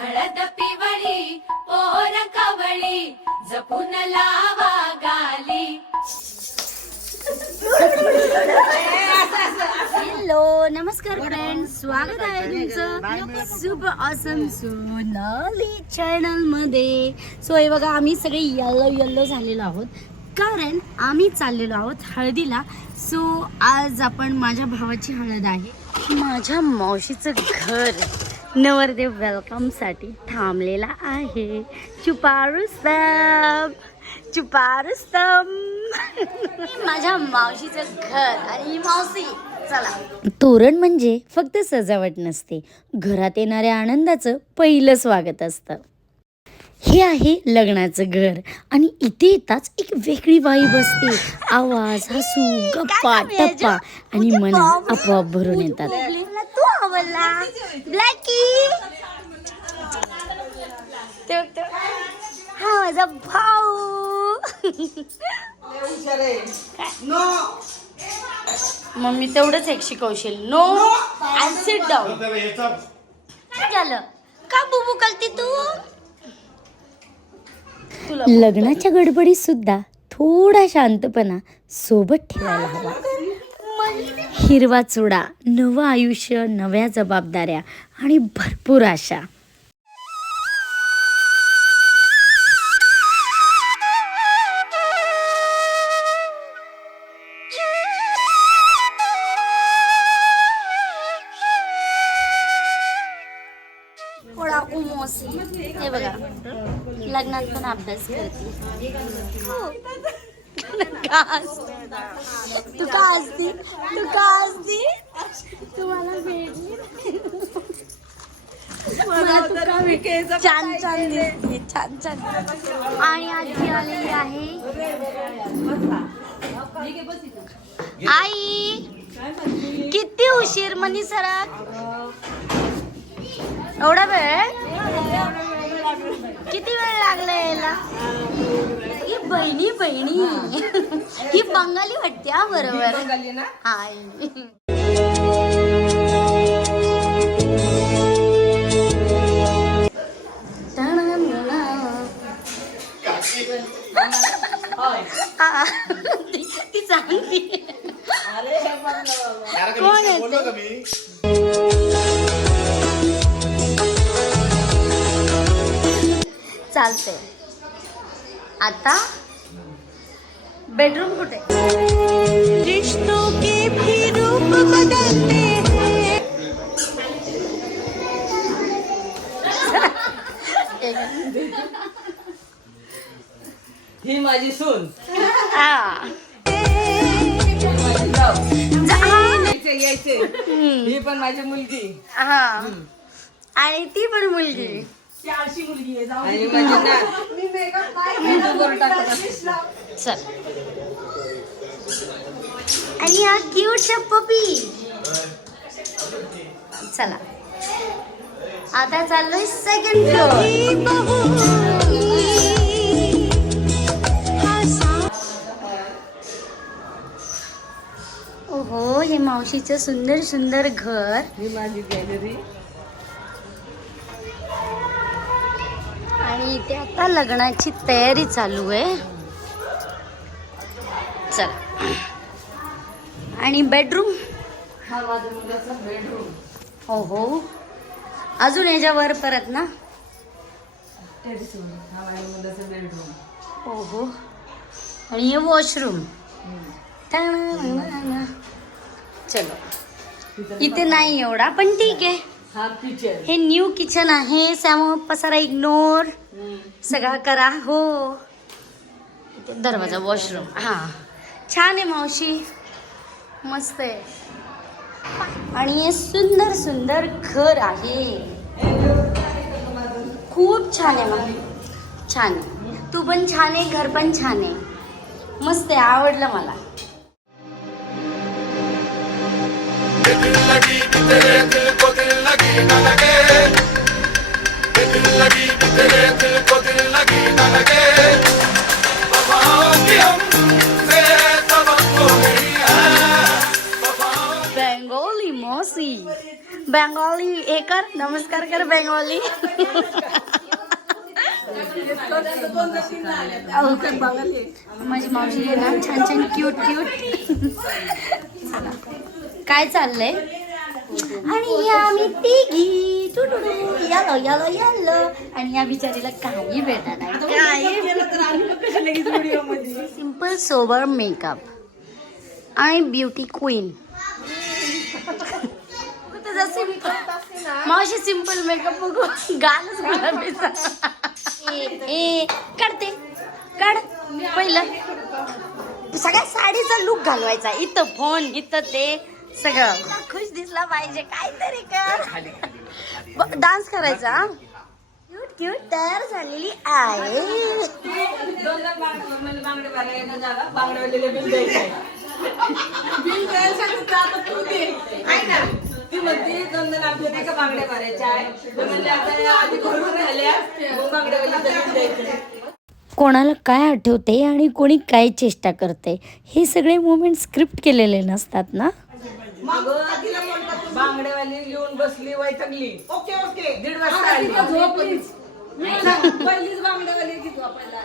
हळद पिवळी पोर कवळी जपून लावा गाली. हॅलो नमस्कार फ्रेंड्स, स्वागत आहे तुमचं सुपर ऑसम सोनाली चॅनल मध्ये. सो हे बघा, आम्ही सगळे येल्लो झालेलो आहोत कारण आम्ही चाललेलो आहोत हळदीला. सो आज आपण माझ्या भावाची हळद आहे. माझ्या मावशीचं घर नवरदेव वेलकम साठी थांबलेला आहे. चुपारुस्तम चुपारुस्तम माझ्या मावशीचं घर आणि मावशी. चला. तोरण म्हणजे फक्त सजावट नसते, घरात येणाऱ्या आनंदाचं पहिलं स्वागत असतं. हे आहे लग्नाचं घर आणि इथे येताच एक वेगळी वाईब असते. आवाज, हसू, गप्पा, टप्पा आणि मन आपोआप भरून येतात. तू आवडला ब्लॅकी, हा माझा भाऊ. मम्मी तेवढंच एक शिकवशील. No and sit down. काय झालं का बुबू करते तू? लग्नाच्या गडबडीत सुद्धा थोडा शांतपणा सोबत ठेवायला हवा. हिरवा चुडा, नवं आयुष्य, नव्या जबाबदाऱ्या आणि भरपूर आशा. हे बघा, लग्नात पण अभ्यास करते. तू का असती तुम्हाला भेटली छान छान. आणि आजी आलेली आहे. आई किती उशीर मनी सरक, एवढा वेळ? किती वेळ लागला यायला? ही बहिणी ही बंगाली वाटते. हा बरोबर. हाय. ती चांगली. कोण आहे? चालते. आता बेडरूम कुठे? रिश्तों के भी रूप बदलते हैं. ही माझी सून. यायचे. ही पण माझी मुलगी. हा, आणि ती पण मुलगी. आणि माझी चल. आणि हा क्यूट पपी. चला आता चाललोय सेकंड फ्लोर. ओहो, हे मावशीचं सुंदर सुंदर घर. ही माझी गॅलरी. आणि इथे आता लग्नाची तयारी चालू आहे. चला. आणि बेडरूम. हा माझ्या मुलाचा बेडरूम. हो, अजून याच्यावर परत ना. हा माझ्या मुलाचा बेडरूम. हो. आणि हे वॉशरूम. चलो, इथे नाही एवढा पण ठीक आहे. हा किचन. हे न्यू किचन आहे, त्यामुळे पसारा इग्नोर सगळा करा. हो, इथे दरवाजा, वॉशरूम. हा, छान आहे मावशी, मस्त आहे. आणि हे सुंदर सुंदर घर आहे. खूप छान आहे. मग छान, तू पण छान आहे, घर पण छान आहे, मस्त आहे, आवडलं मला. बेंगोली मौसी, बेंगोली हे कर, नमस्कार कर बेंगॉली. माझी मावशी आहे ना छान छान क्यूट क्यूट. काय चाललंय? आणि या आम्ही तिघी यालो यालो यालो आणि या बिचारीला काही भेटा नाही. सिंपल सोबर मेकअप आणि ब्युटी क्वीन. मावशी सिंपल मेकअप बघू गालच गुलाबीचा. ए काढते काढ पहिलं. सगळ्या साडीचा लुक घालवायचा. इथं फोन इथं ते सगळं खुश दिसला पाहिजे. काहीतरी कर. डान्स करायचा. क्यूट क्यूट तयार झालेली आहे. ती म्हणते 2 आपल्या नाही का बांगड्या भरायच्या आहे. म्हणजे आता आधी भरून राहिल्या मग बांगड्यावाली द्यायचं. कोणाला काय आठवते आणि कोणी काय चेष्टा करते हे सगळे मोमेंट स्क्रिप्ट केलेले नसतात ना. बांगड्यावाली येऊन बसली वैतगली. ओके ओके 1:30 वाजता आली. पहिलीच बांगड्यावाली की झोपायला.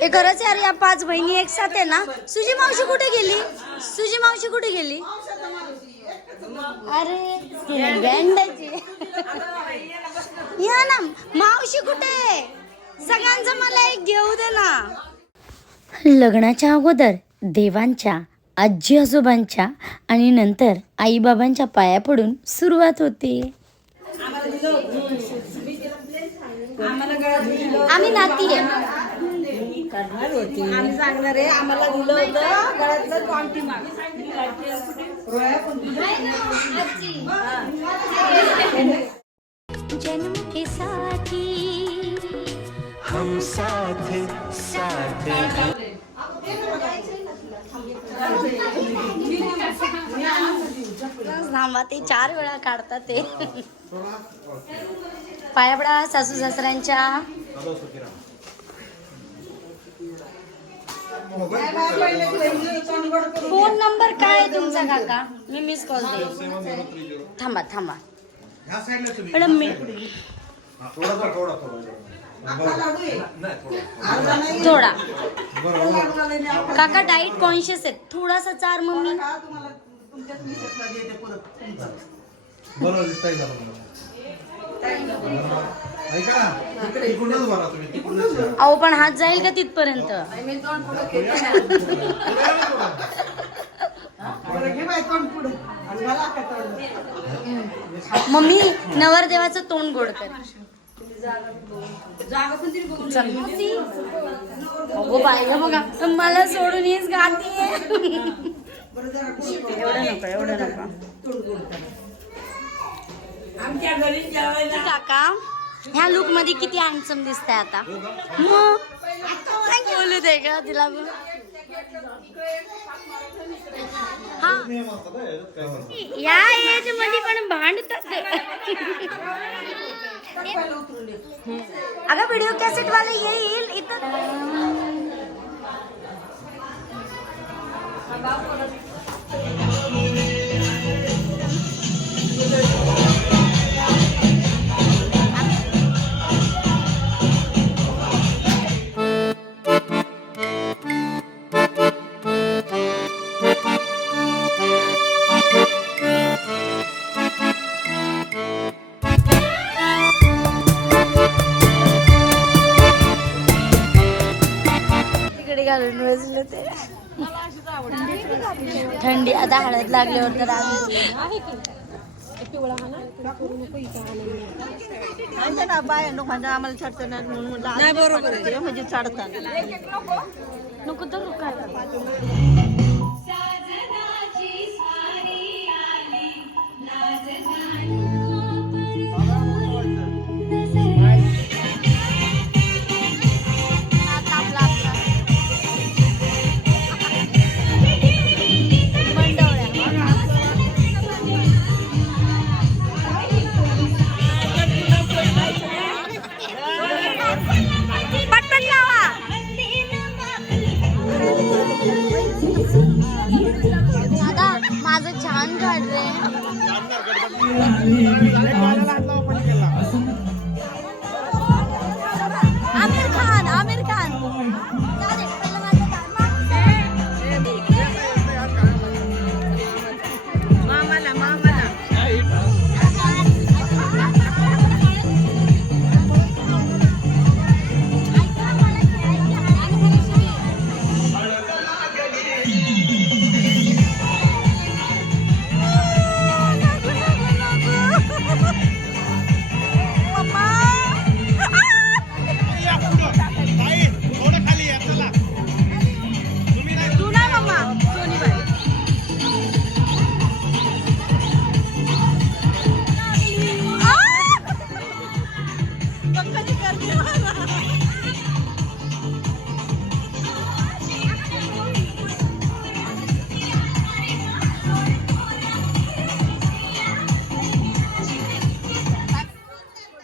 हे खरंच यार, या 5 बहिणी एक साथ आहे ना. सुजी मावशी कुठे गेली? सुजी मावशी कुठे गेली? अरे गंडाची या ना. मावशी कुठे? सगळ्यांचं मला एक घेऊ दे ना. लग्नाच्या अगोदर देवांच्या, आजी आजोबांच्या आणि नंतर आईबाबांच्या पाया पडून सुरुवात होते. आम्ही नाती आहे. आम्ही सांगणार आहे. आम्हाला दिलं होतं गळ्यातलं कॉन्टी माग. जन्म के साथी हम साथ साथ थांबा, ते 4 वेळा काढतात ते. पायापडा सासू सासऱ्यांच्या. फोन नंबर काय आहे तुमचा काका? मी मिस कॉल दे. थांबा थांबा मॅडम. मी थोडा काका डाएट कॉन्शियस आहेत. थोडासा चार मम्मी. अहो पण हात जाईल का तिथपर्यंत? मम्मी नवरदेवाचं तोंड गोड कर. अगो बाय बघा मला सोडून हीच गाती. एवढं नको एवढं नको. काका ह्या लुक मध्ये किती हँडसम दिसतंय आता. मग बोलू दे का तिला. हा या एज मध्ये पण भांडतात. अगं व्हिडिओ कॅसेट वाला येईल इथं. घालून बसले ते. थंडी आता हळद लागल्यावर तर आम्हाला छाडतं नाही. बरोबर म्हणजे छाडतात नको तर आमिर खान आमिर खान जाऊ दे, पहिलं माझं काम. मामाला मामाला तू ना मम्मा सोनीबाई पंकजी करते मला.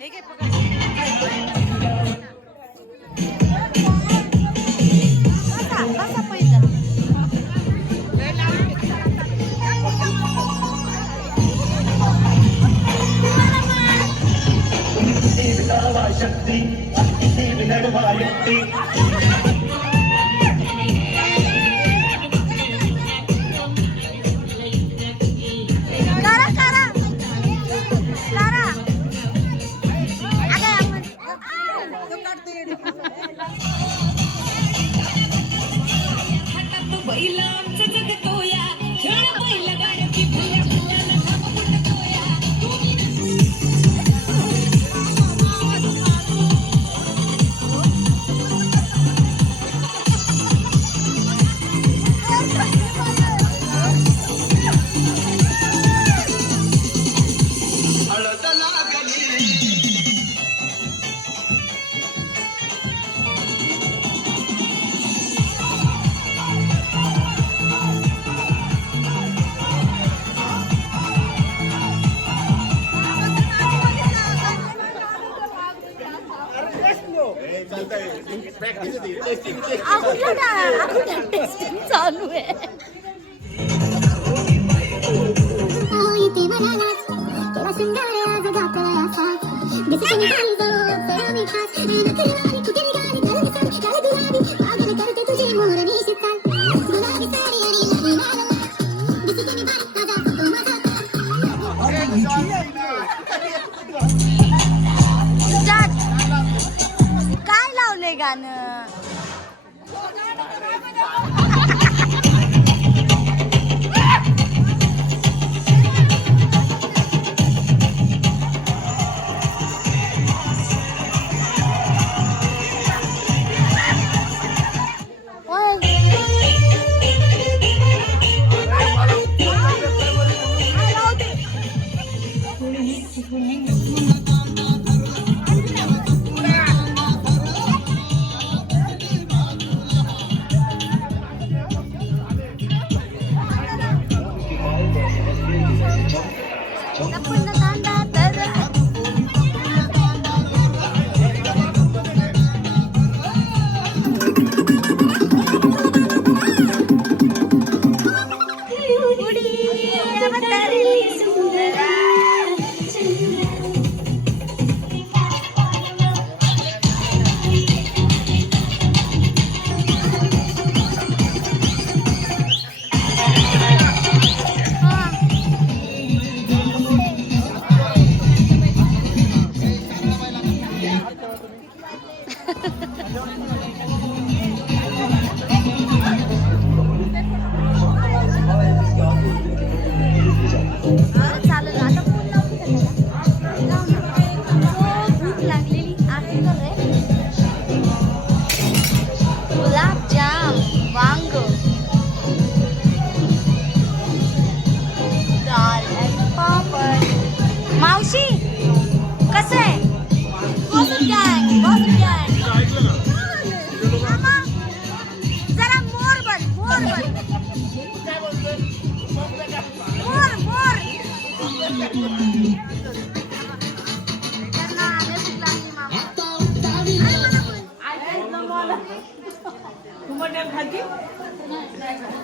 हे घे पकड. बसा पहिलं. करा करा करा. अगं आपण टेस्टिंग चालू आहे. काय लावले गाणं.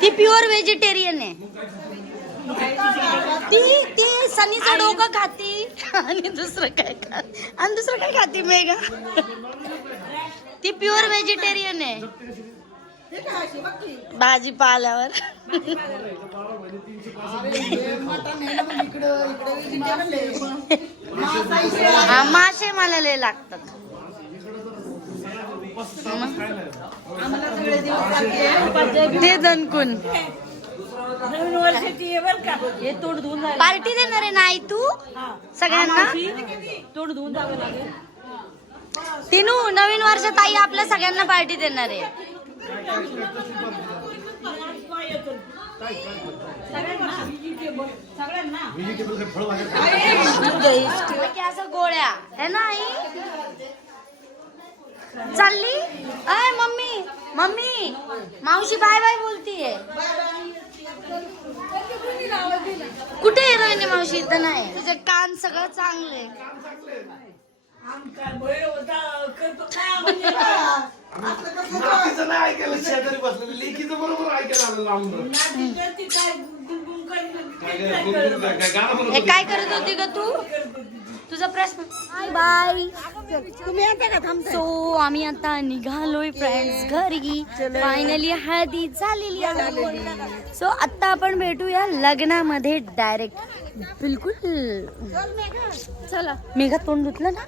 ती प्युअर व्हेजिटेरियन आहे. ती सनीचं डोकं खाती आणि दुसरं काय खाती मेघा. ती प्युअर व्हेजिटेरियन आहे. भाजीपाल्यावर हा मासे मला लय लागतात. ते दणकून पार्टी देणार आहे नाही तू सगळ्यांना. तिनू नवीन वर्षात आई आपल्या सगळ्यांना पार्टी देणार आहे. असं गोळ्या है ना आई. चालली अय मम्मी मावशी बाय बाय बोलतीये. कुठे आहे रोहिणी मावशी? इथं नाही. तुझे कान सगळं चांगले. हे काय करत होती ग तू? तुझा प्रश्न. Bye bye. तुम्ही आता का थांबताय? सो आम्ही आता निघालोय फ्रेंड्स घरी. फायनली हळदी झालेली आहे. सो आता आपण भेटूया लग्नामध्ये डायरेक्ट. बिलकुल. चला मेघा तोंड धुतलं ना.